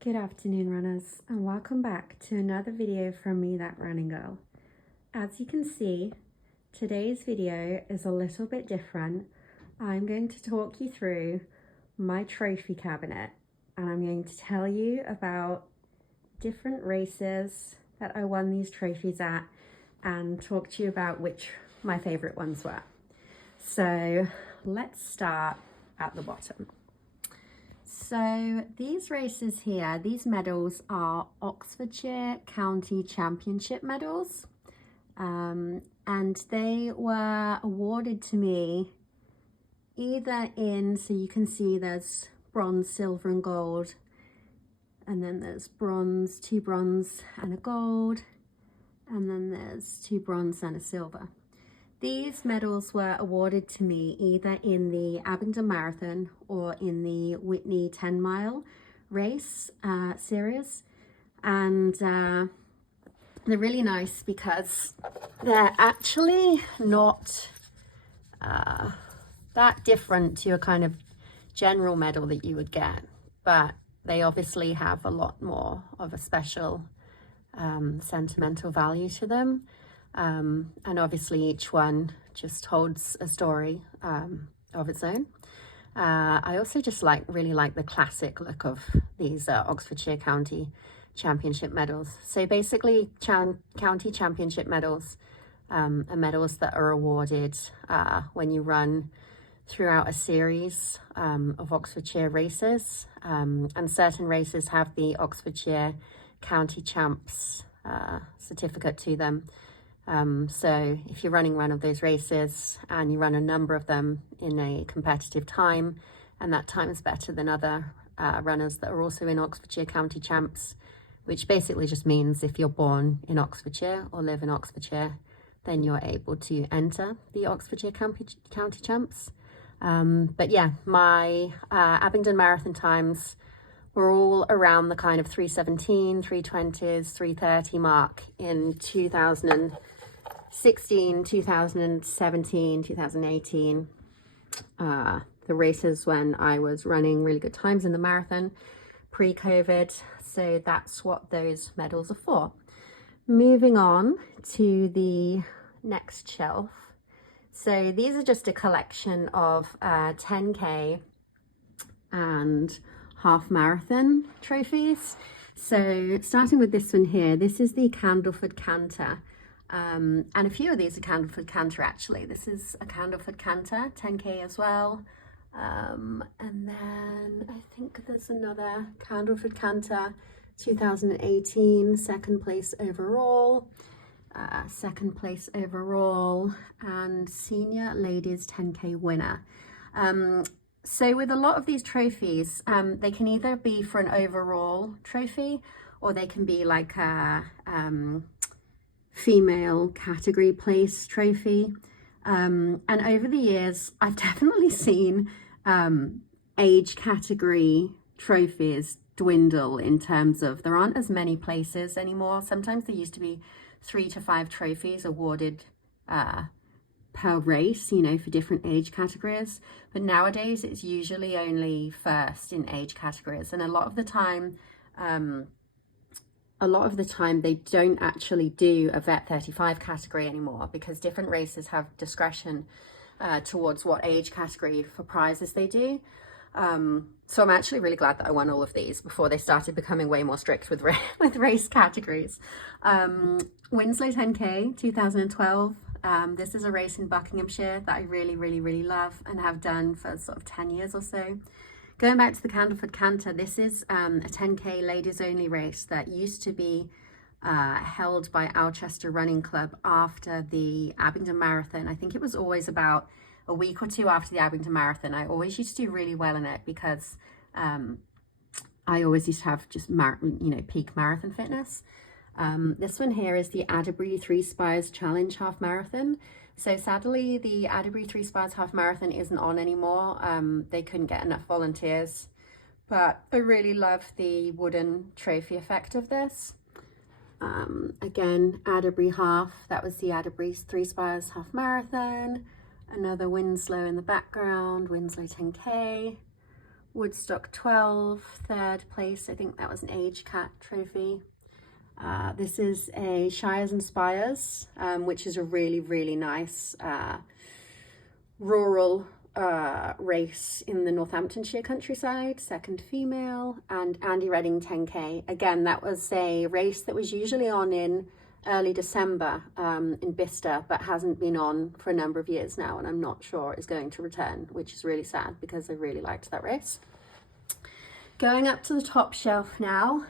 Good afternoon, runners, and welcome back to another video from me, That Running Girl. As you can see, today's video is a little bit different. I'm going to talk you through my trophy cabinet, and I'm going to tell you about different races that I won these trophies at and talk to you about which my favorite ones were. So let's start at the bottom. So these races here, these medals are Oxfordshire County Championship medals, and they were awarded to me either in, so you can see there's bronze, silver and gold, and then there's bronze, 2 bronze and a gold, and then there's 2 bronze and a silver. These medals were awarded to me either in the Abingdon Marathon or in the Whitney 10 mile race series. And they're really nice because they're actually not that different to a kind of general medal that you would get, but they obviously have a lot more of a special sentimental value to them. And obviously each one just holds a story of its own. I also just really like the classic look of these Oxfordshire County Championship medals. So basically county championship medals are medals that are awarded when you run throughout a series of Oxfordshire races, and certain races have the Oxfordshire County Champs certificate to them. So if you're running one of those races and you run a number of them in a competitive time, and that time is better than other runners that are also in Oxfordshire County Champs, which basically just means if you're born in Oxfordshire or live in Oxfordshire, then you're able to enter the Oxfordshire County Champs. But yeah, my Abingdon Marathon times were all around the kind of 3:17, 3:20s, 3:30 mark in 2016, 2017, 2018, the races when I was running really good times in the marathon pre-COVID. So that's what those medals are for. Moving on to the next shelf. So these are just a collection of 10K and half marathon trophies. So starting with this one here, this is the Candleford Canter. And a few of these are Candleford Canter actually. This is a Candleford Canter, 10K as well. And then I think there's another Candleford Canter, 2018, second place overall, and senior ladies 10K winner. So with a lot of these trophies, they can either be for an overall trophy, or they can be like a female category place trophy. And over the years, I've definitely seen age category trophies dwindle in terms of there aren't as many places anymore. Sometimes there used to be 3 to 5 trophies awarded per race, you know, for different age categories. But nowadays it's usually only first in age categories. And a lot of the time they don't actually do a Vet 35 category anymore, because different races have discretion towards what age category for prizes they do. So I'm actually really glad that I won all of these before they started becoming way more strict with race categories. Winslow 10K 2012. This is a race in Buckinghamshire that I really love and have done for sort of 10 years or so. Going back to the Candleford Canter, this is a 10K ladies only race that used to be held by Alchester Running Club after the Abingdon Marathon. I think it was always about a week or 2 after the Abingdon Marathon. I always used to do really well in it because I always used to have just peak marathon fitness. This one here is the Adderbury Three Spires Challenge Half Marathon. So sadly, the Adderbury Three Spires Half Marathon isn't on anymore. They couldn't get enough volunteers, but I really love the wooden trophy effect of this. Again, Adderbury Half, that was the Adderbury Three Spires Half Marathon. Another Winslow in the background, Winslow 10K. Woodstock 12, third place. I think that was an age cat trophy. This is a Shires and Spires, which is a really, really nice rural race in the Northamptonshire countryside, second female, and Andy Redding 10K. Again, that was a race that was usually on in early December in Bicester, but hasn't been on for a number of years now, and I'm not sure is going to return, which is really sad because I really liked that race. Going up to the top shelf now,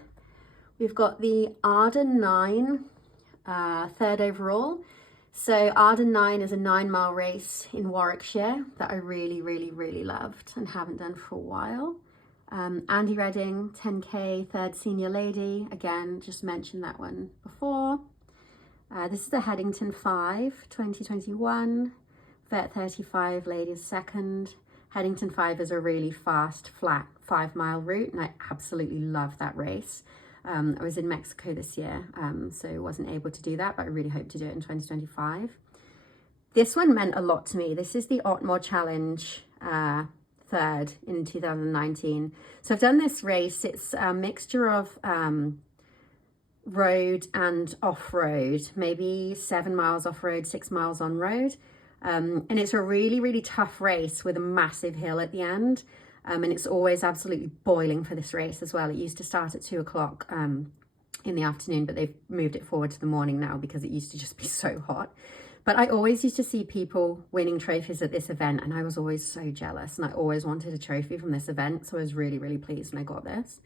we've got the Arden 9, third overall. So Arden 9 is a 9-mile race in Warwickshire that I really, really, really loved and haven't done for a while. Andy Redding, 10K, third senior lady. Again, just mentioned that one before. This is the Headington 5, 2021. Vet 35, ladies second. Headington 5 is a really fast, flat 5-mile route, and I absolutely love that race. I was in Mexico this year, so wasn't able to do that, but I really hope to do it in 2025. This one meant a lot to me. This is the Otmore Challenge, third in 2019. So I've done this race. It's a mixture of road and off-road, maybe 7 miles off-road, 6 miles on-road. And it's a really, really tough race with a massive hill at the end. And it's always absolutely boiling for this race as well. It used to start at 2 o'clock in the afternoon, but they've moved it forward to the morning now because it used to just be so hot. But I always used to see people winning trophies at this event, and I was always so jealous, and I always wanted a trophy from this event. So I was really, really pleased when I got this.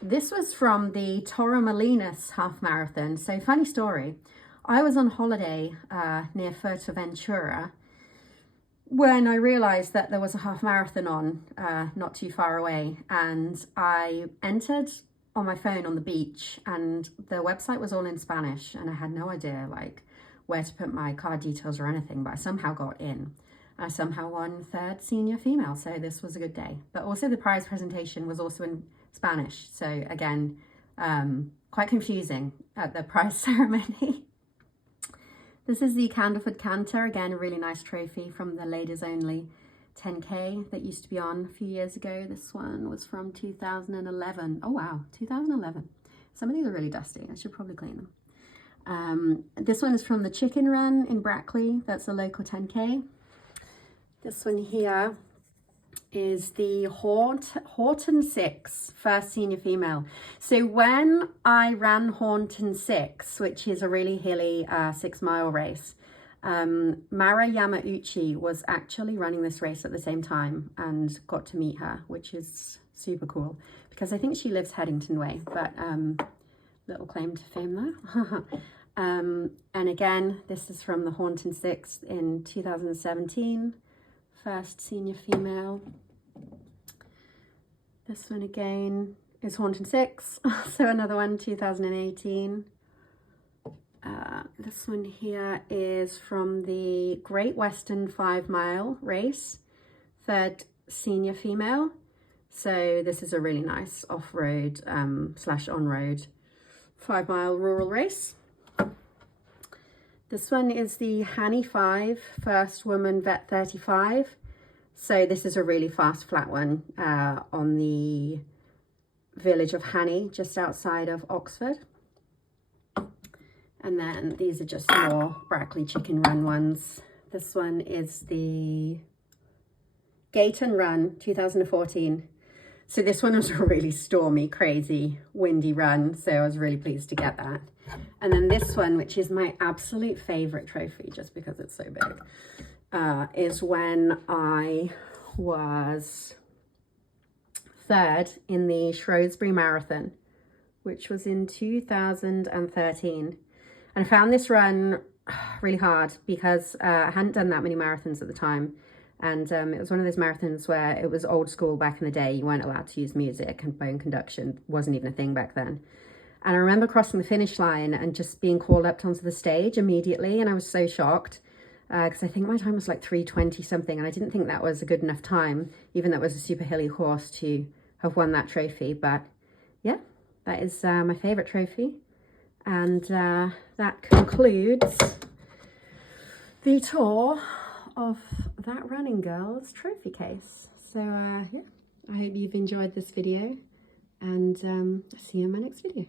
This was from the Torremolinos half marathon. So funny story. I was on holiday near Fuerteventura when I realized that there was a half marathon on not too far away, and I entered on my phone on the beach, and the website was all in Spanish, and I had no idea like where to put my card details or anything, but I somehow got in. I somehow won third senior female, so this was a good day. But also the prize presentation was also in Spanish, so again, quite confusing at the prize ceremony. This is the Candleford Canter, again, a really nice trophy from the ladies only 10K that used to be on a few years ago. This one was from 2011. Oh wow, 2011. Some of these are really dusty. I should probably clean them. This one is from the Chicken Run in Brackley. That's a local 10K. This one here is the Horton 6, first senior female. So when I ran Horton 6, which is a really hilly 6-mile race, Mara Yamauchi was actually running this race at the same time and got to meet her, which is super cool because I think she lives Headington way, but little claim to fame there. And again, this is from the Horton 6 in 2017. First senior female. This one again is Horton 6, so another one, 2018. This one here is from the Great Western 5-mile race, third senior female. So this is a really nice off-road slash on-road 5-mile rural race. This one is the Hanny 5, first woman vet 35. So this is a really fast flat one on the village of Hanny, just outside of Oxford. And then these are just more Brackley Chicken Run ones. This one is the Gayton Run 2014. So this one was a really stormy, crazy, windy run. So I was really pleased to get that. And then this one, which is my absolute favorite trophy, just because it's so big, is when I was third in the Shrewsbury Marathon, which was in 2013. And I found this run really hard because I hadn't done that many marathons at the time. And it was one of those marathons where it was old school back in the day. You weren't allowed to use music, and bone conduction wasn't even a thing back then. And I remember crossing the finish line and just being called up onto the stage immediately. And I was so shocked because I think my time was like 3:20 something. And I didn't think that was a good enough time, even though it was a super hilly course, to have won that trophy. But yeah, that is my favorite trophy. And that concludes the tour of That Running Girl's trophy case. So yeah, I hope you've enjoyed this video, and I'll see you in my next video.